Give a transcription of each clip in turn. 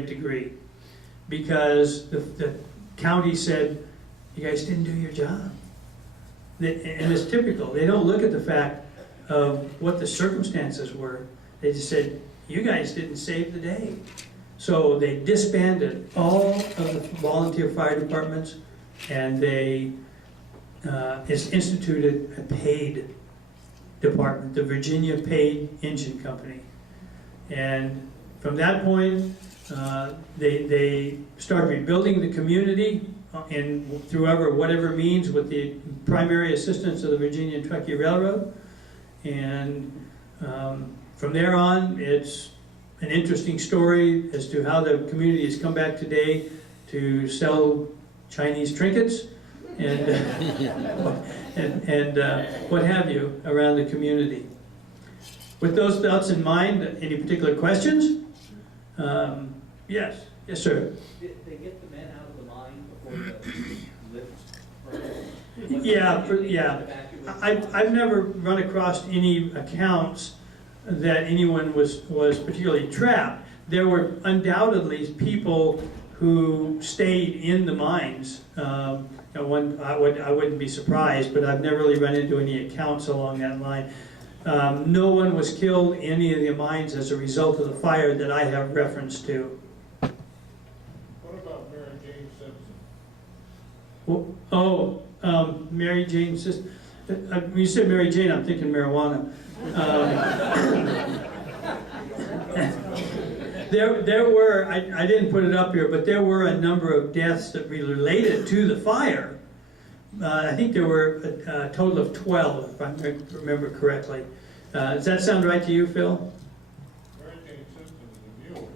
degree, because the county said, you guys didn't do your job. And it's typical. They don't look at the fact of what the circumstances were. They just said, you guys didn't save the day. So they disbanded all of the volunteer fire departments, and they instituted a paid department, the Virginia Paid Engine Company. And from that point, they started rebuilding the community through whatever means, with the primary assistance of the Virginia and Truckee Railroad. And from there on, it's an interesting story as to how the community has come back today to sell Chinese trinkets and, what have you around the community. With those thoughts in mind, any particular questions? Yes, sir. Did they get the men out of the mine before the lift? Yeah. I've never run across any accounts that anyone was particularly trapped. There were undoubtedly people who stayed in the mines. I wouldn't be surprised, but I've never really run into any accounts along that line. No one was killed in any of the mines as a result of the fire that I have reference to. What about Mary Jane Simpson? Mary Jane Simpson. When you said Mary Jane, I'm thinking marijuana. There were, I didn't put it up here, but there were a number of deaths that related to the fire. I think there were a total of 12, if I remember correctly. Does that sound right to you, Phil? Mary Jane Simpson was a mule.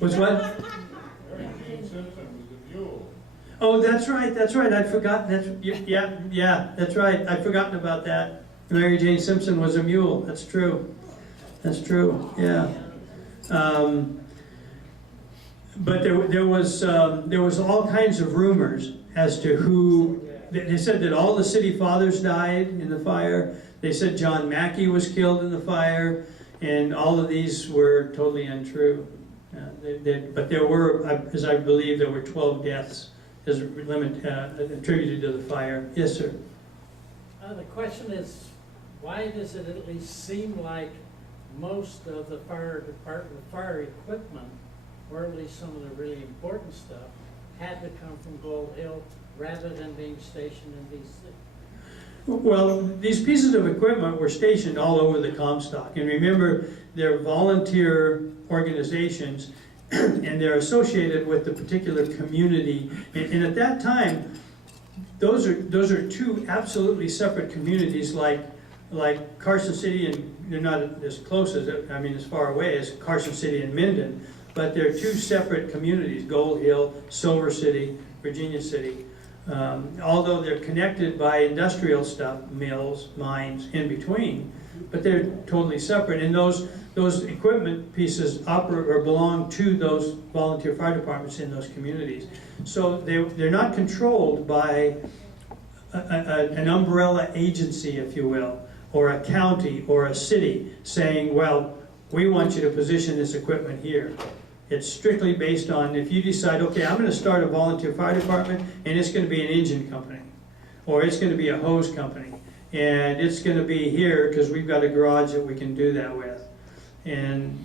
Was what? Mary Jane Simpson was a mule. Oh, that's right. I'd forgotten. Yeah, that's right. I'd forgotten about that. Mary Jane Simpson was a mule. That's true. Yeah. But there was all kinds of rumors as to who. They said that all the city fathers died in the fire. They said John Mackey was killed in the fire, and all of these were totally untrue. But there were, as I believe, there were 12 deaths attributed to the fire. Yes, sir. The question is, why does it at least seem like most of the fire department fire equipment, or at least some of the really important stuff, had to come from Gold Hill rather than being stationed in D.C.? Well, these pieces of equipment were stationed all over the Comstock. And remember, they're volunteer organizations, and they're associated with the particular community. And at that time, those are two absolutely separate communities, like Carson City, and they're not as close as far away as Carson City and Minden, but they're two separate communities: Gold Hill, Silver City, Virginia City. Although they're connected by industrial stuff, mills, mines, in between, but they're totally separate. And those equipment pieces operate or belong to those volunteer fire departments in those communities. So they're not controlled by an umbrella agency, if you will, or a county or a city saying, well, we want you to position this equipment here. It's strictly based on, if you decide, okay, I'm going to start a volunteer fire department, and it's going to be an engine company, or it's going to be a hose company, and it's going to be here because we've got a garage that we can do that with. And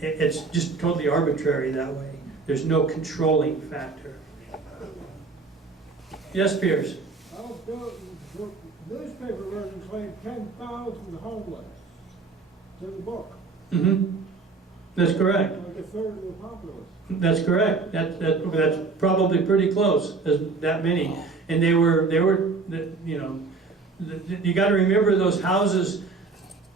it's just totally arbitrary that way. There's no controlling factor. Yes, Pierce? The newspaper version claimed 10,000 homeless to the book. Mm-hmm. That's correct. Like a third of the populace. That's correct. That's probably pretty close, as that many. And they were you got to remember, those houses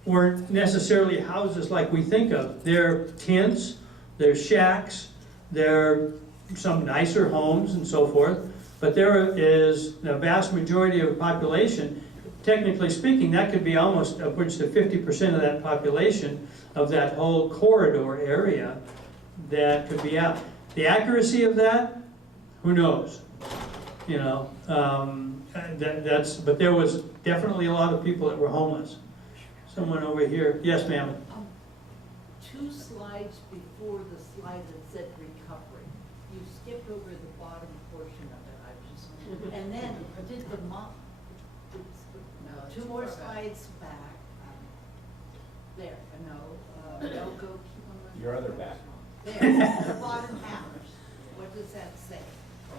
weren't necessarily houses like we think of. They're tents, they're shacks, they're some nicer homes and so forth. But there is the vast majority of the population. Technically speaking, that could be almost upwards to 50% of that population of that whole corridor area that could be out. The accuracy of that, who knows? But there was definitely a lot of people that were homeless. Someone over here. Yes, ma'am. 2 slides before the slide that said recovery. skipped over the bottom portion of it, I just, and then did the No, it's two too more far back. slides back. There, no, go keep on running. Your other back. There, the bottom half. What does that say?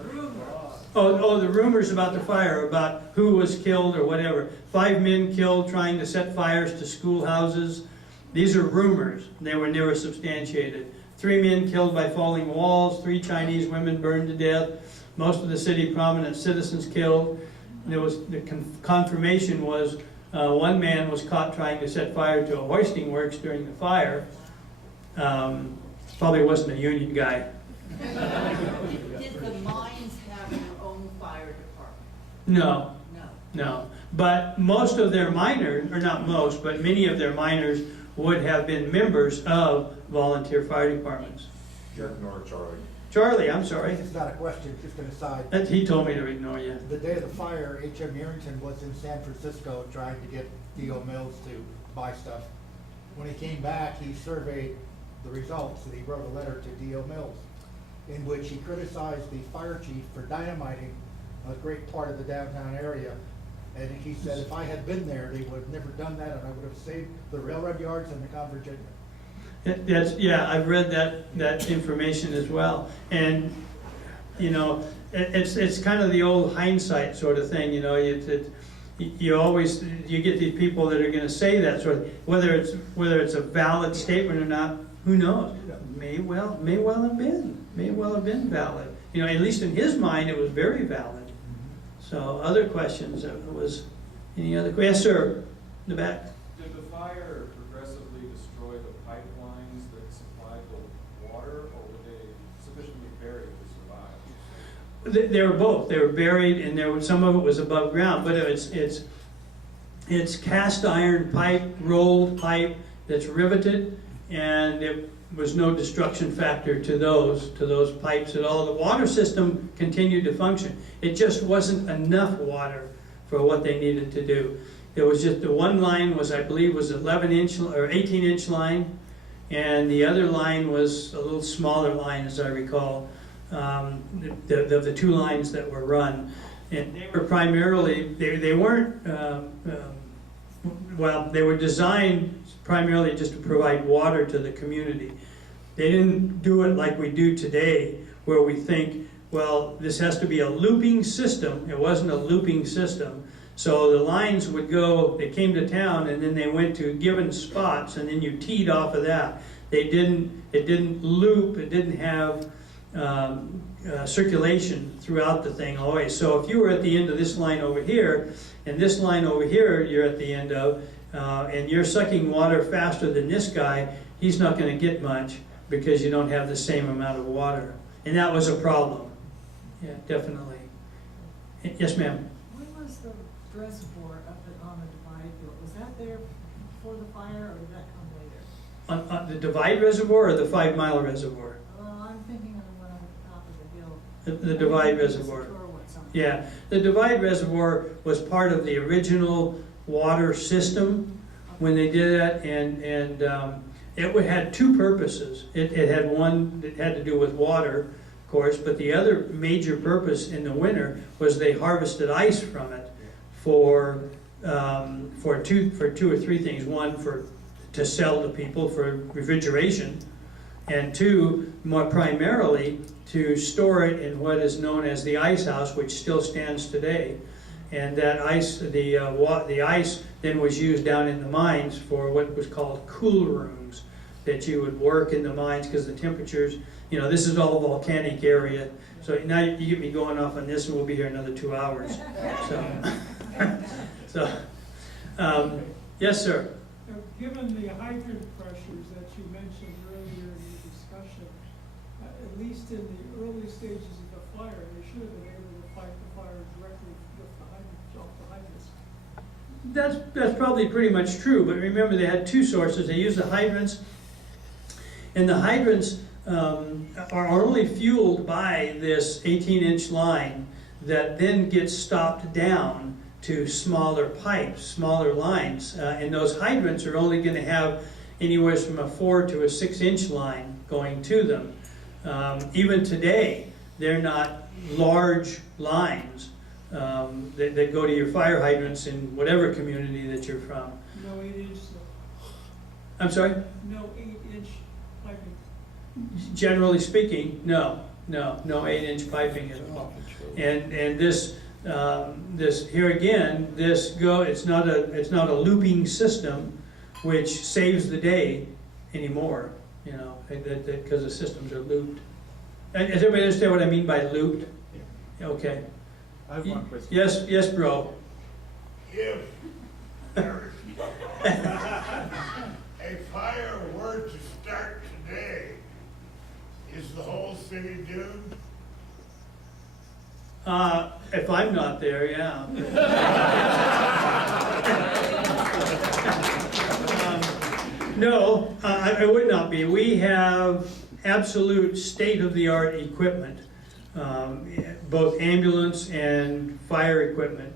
Rumors. Oh, the rumors about the fire, about who was killed or whatever. 5 men killed trying to set fires to schoolhouses. These are rumors. They were never substantiated. 3 men killed by falling walls. 3 Chinese women burned to death. Most of the city prominent citizens killed. There was the confirmation was 1 man was caught trying to set fire to a hoisting works during the fire. Probably wasn't a union guy. Did the mines have their own fire department? No. No. No, but most of their miners, or not most, but many of their miners would have been members of volunteer fire departments. Ignore Charlie. Charlie, I'm sorry. It's not a question, just an aside. He told me to ignore you. The day of the fire, H.M. Yerington was in San Francisco trying to get D.O. Mills to buy stuff. When he came back, he surveyed the results and he wrote a letter to D.O. Mills in which he criticized the fire chief for dynamiting a great part of the downtown area. And he said, if I had been there, they would have never done that, and I would have saved the railroad yards and the Con Virginia. Yeah, I've read that information as well. And, you know, it's kind of the old hindsight sort of thing, you know, you always, you get these people that are gonna say that sort of, whether it's a valid statement or not, who knows? May well have been valid. You know, at least in his mind, it was very valid. So, other questions? Any other? Yes, sir. In the back. Did the fire progressively destroy the pipelines that supplied the water, or were they sufficiently buried to survive? They were both. They were buried, and some of it was above ground. But it's cast iron pipe, rolled pipe that's riveted, and it was no destruction factor to those pipes at all. The water system continued to function. It just wasn't enough water for what they needed to do. It was just the one line was, I believe, was 11-inch or 18-inch line, and the other line was a little smaller line, as I recall, the 2 lines that were run. And they were primarily, they weren't, well, they were designed primarily just to provide water to the community. They didn't do it like we do today, where we think, well, this has to be a looping system. It wasn't a looping system. So the lines would go, they came to town, and then they went to given spots, and then you teed off of that. It didn't loop, it didn't have circulation throughout the thing always. So if you were at the end of this line over here, and this line over here you're at the end of, and you're sucking water faster than this guy, he's not going to get much because you don't have the same amount of water. And that was a problem. Yeah, definitely. Yes, ma'am. When was the reservoir up on the divide built? Was that there before the fire, or did that come later? On the Divide Reservoir or the 5 Mile Reservoir? Well, I'm thinking of the one on the top of the hill. The Divide Reservoir. Yeah, the Divide Reservoir was part of the original water system when they did that, and it had 2 purposes. It had one that had to do with water, of course, but the other major purpose in the winter was they harvested ice from it for 2 or 3 things. One, to sell to people for refrigeration, and 2, more primarily, to store it in what is known as the ice house, which still stands today. And that ice, the ice then was used down in the mines for what was called cool rooms, that you would work in the mines because the temperatures, you know, this is all volcanic area. So now you get me going off on this, and we'll be here another 2 hours. Yes, sir. Given the hydrant pressures that you mentioned earlier in your discussion, at least in the early stages of the fire, they should have been able to fight the fire directly with the hydrants, off the hydrants. That's probably pretty much true, but remember they had 2 sources. They used the hydrants, and the hydrants are only fueled by this 18-inch line that then gets stopped down to smaller pipes, smaller lines, and those hydrants are only going to have anywhere from a 4 to a 6-inch line going to them. Even today, they're not large lines that go to your fire hydrants in whatever community that you're from. No 8-inch, though. I'm sorry? No 8-inch piping. Generally speaking, no 8-inch piping at all. And this, here again, it's not a looping system which saves the day anymore, you know, because the systems are looped. And does everybody understand what I mean by looped? Okay. I have one question. Yes, bro. If a fire were to start today, is the whole city doomed? If I'm not there, yeah. No, I would not be. We have absolute state-of-the-art equipment, both ambulance and fire equipment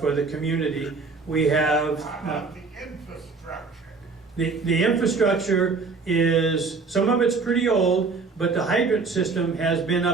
for the community. We have How about the infrastructure? the infrastructure is, some of it's pretty old, but the hydrant system has been